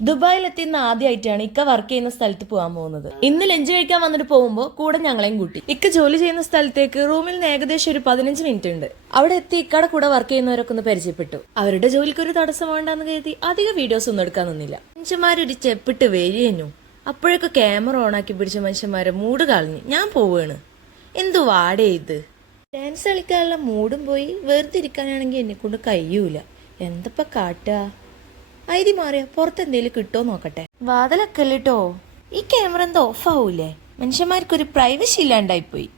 ദുബായിലെത്തിയുന്ന ആദ്യമായിട്ടാണ് ഇക്ക വർക്ക് ചെയ്യുന്ന സ്ഥലത്ത് പോകാൻ പോകുന്നത്. ഇന്ന് ലഞ്ച് കഴിക്കാൻ വന്നിട്ട് പോകുമ്പോൾ കൂടെ ഞങ്ങളെയും കൂട്ടി. ഇക്ക ജോലി ചെയ്യുന്ന സ്ഥലത്തേക്ക് റൂമിൽ നിന്ന് ഏകദേശം ഒരു 15 മിനിറ്റ് ഉണ്ട്. അവിടെ എത്തി ഇക്കടെ കൂടെ വർക്ക് ചെയ്യുന്നവരൊക്കെ ഒന്ന് പരിചയപ്പെട്ടു. അവരുടെ ജോലിക്ക് ഒരു തടസ്സം വേണ്ടെന്ന് കരുതി അധിക വീഡിയോസ് ഒന്നും എടുക്കാൻ നിന്നില്ല. മനുഷ്യന്മാരൊരു ചെപ്പിട്ട് വരികയെന്നു. അപ്പോഴൊക്കെ ക്യാമറ ഓണാക്കി പിടിച്ച മനുഷ്യന്മാരെ മൂഡ് കളഞ്ഞ് ഞാൻ പോവാണ്. എന്തു വാടേ ഇത്. ഡാൻസ് കളിക്കാനുള്ള മൂടും പോയി, വെറുതെ ഇരിക്കാനാണെങ്കിൽ എന്നെ കൊണ്ട് കഴിയൂല. എന്തപ്പ കാട്ടാ? ഐതി മാറിയ പുറത്തെന്തേലും കിട്ടോ നോക്കട്ടെ. വാതിലൊക്കെ അല്ലേട്ടോ. ഈ ക്യാമറ എന്താ ഓഫ് ആവൂലേ? മനുഷ്യന്മാർക്കൊരു പ്രൈവസി ഇല്ലാണ്ടായിപ്പോയി.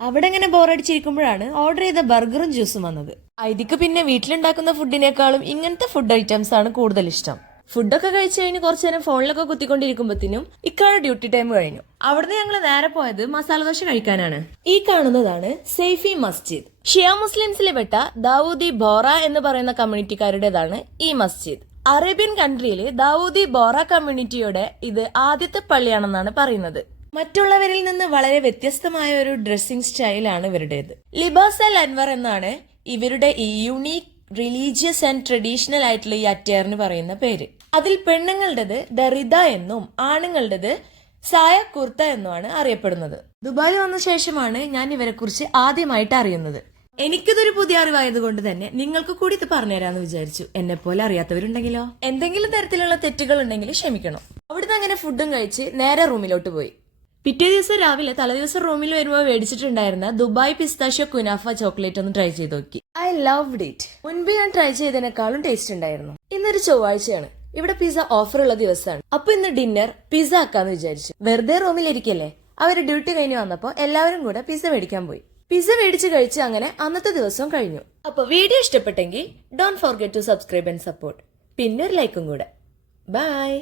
അവിടെ ഇങ്ങനെ ബോറടിച്ചിരിക്കുമ്പോഴാണ് ഓർഡർ ചെയ്ത ബർഗറും ജ്യൂസും വന്നത്. ഐതിക്ക് പിന്നെ വീട്ടിലുണ്ടാക്കുന്ന ഫുഡിനേക്കാളും ഇങ്ങനത്തെ ഫുഡ് ഐറ്റംസ് ആണ് കൂടുതൽ ഇഷ്ടം. ഫുഡൊക്കെ കഴിച്ചു കഴിഞ്ഞ് കുറച്ചു നേരം ഫോണിലൊക്കെ കുത്തിക്കൊണ്ടിരിക്കുമ്പോഴത്തേനും ഇക്കാടെ ഡ്യൂട്ടി ടൈം കഴിഞ്ഞു. അവിടുന്ന് ഞങ്ങൾ നേരെ പോയത് മസാല ദോശ കഴിക്കാനാണ്. ഈ കാണുന്നതാണ് സൈഫി മസ്ജിദ്. ഷിയ മുസ്ലിംസിലെ പെട്ട ദാവൂദി ബോറ എന്ന് പറയുന്ന കമ്മ്യൂണിറ്റിക്കാരുടേതാണ് ഈ മസ്ജിദ്. അറേബ്യൻ കൺട്രിയിലെ ദാവൂദി ബോറ കമ്മ്യൂണിറ്റിയുടെ ഇത് ആദ്യത്തെ പള്ളിയാണെന്നാണ് പറയുന്നത്. മറ്റുള്ളവരിൽ നിന്ന് വളരെ വ്യത്യസ്തമായ ഒരു ഡ്രസ്സിംഗ് സ്റ്റൈലാണ് ഇവരുടേത്. ലിബാസ് അൽ അൻവർ എന്നാണ് ഇവരുടെ ഈ യുണീക് റിലീജിയസ് ആൻഡ് ട്രഡീഷണൽ ആയിട്ടുള്ള ഈ അറ്റയറിന് പറയുന്ന പേര്. അതിൽ പെണ്ണുങ്ങളുടേത് ദറിദ എന്നും ആണുങ്ങളുടേത് സായ കുർത്ത എന്നുമാണ് അറിയപ്പെടുന്നത്. ദുബായിൽ വന്ന ശേഷമാണ് ഞാൻ ഇവരെ കുറിച്ച് ആദ്യമായിട്ട് അറിയുന്നത്. എനിക്കിതൊരു പുതിയ അറിവായത് കൊണ്ട് തന്നെ നിങ്ങൾക്ക് കൂടി ഇത് പറഞ്ഞുതരാന്ന് വിചാരിച്ചു. എന്നെ പോലെ അറിയാത്തവരുണ്ടെങ്കിലോ? എന്തെങ്കിലും തരത്തിലുള്ള തെറ്റുകൾ ഉണ്ടെങ്കിൽ ക്ഷമിക്കണം. അവിടുന്ന് അങ്ങനെ ഫുഡും കഴിച്ച് നേരെ റൂമിലോട്ട് പോയി. പിറ്റേ ദിവസം രാവിലെ തലേദിവസം റൂമിൽ വരുമ്പോൾ മേടിച്ചിട്ടുണ്ടായിരുന്ന ദുബായ് പിസ്താഷ്യോ കുനാഫ ചോക്ലേറ്റ് ഒന്ന് ട്രൈ ചെയ്ത് നോക്കി. I loved it. മുൻപ് ഞാൻ ട്രൈ ചെയ്തതിനേക്കാളും ടേസ്റ്റ് ഉണ്ടായിരുന്നു. ഇന്നൊരു ചൊവ്വാഴ്ചയാണ്. ഇവിടെ പിസ്സ ഓഫർ ഉള്ള ദിവസമാണ്. അപ്പൊ ഇന്ന് ഡിന്നർ പിസ്സ ആക്കാന്ന് വിചാരിച്ചു. വെറുതെ റൂമിലിരിക്കല്ലേ. അവര് ഡ്യൂട്ടി കഴിഞ്ഞ് വന്നപ്പോ എല്ലാവരും കൂടെ പിസ്സ മേടിക്കാൻ പോയി. പിസ്സ മേടിച്ച് കഴിച്ച് അങ്ങനെ അന്നത്തെ ദിവസം കഴിഞ്ഞു. അപ്പൊ വീഡിയോ ഇഷ്ടപ്പെട്ടെങ്കിൽ don't forget to subscribe and support. പിന്നെ ഒരു ലൈക്കും കൂടെ. ബൈ.